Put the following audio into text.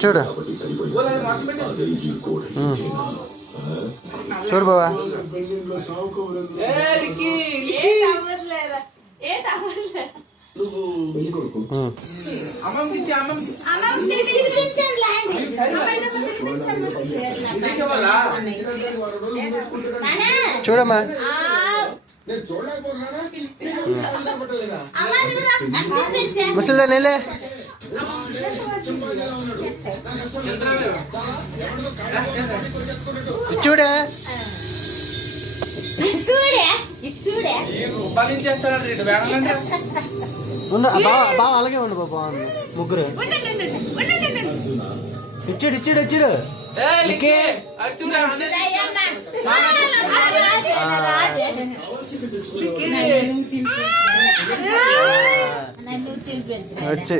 చూడు చూడు బాబా చూడమ్మా ముసలిదా నేలే చూడే బాగా అలాగే ఉండు బాబా ముగ్గురు ఇచ్చాడు ఇచ్చాడు ఇచ్చాడు వచ్చి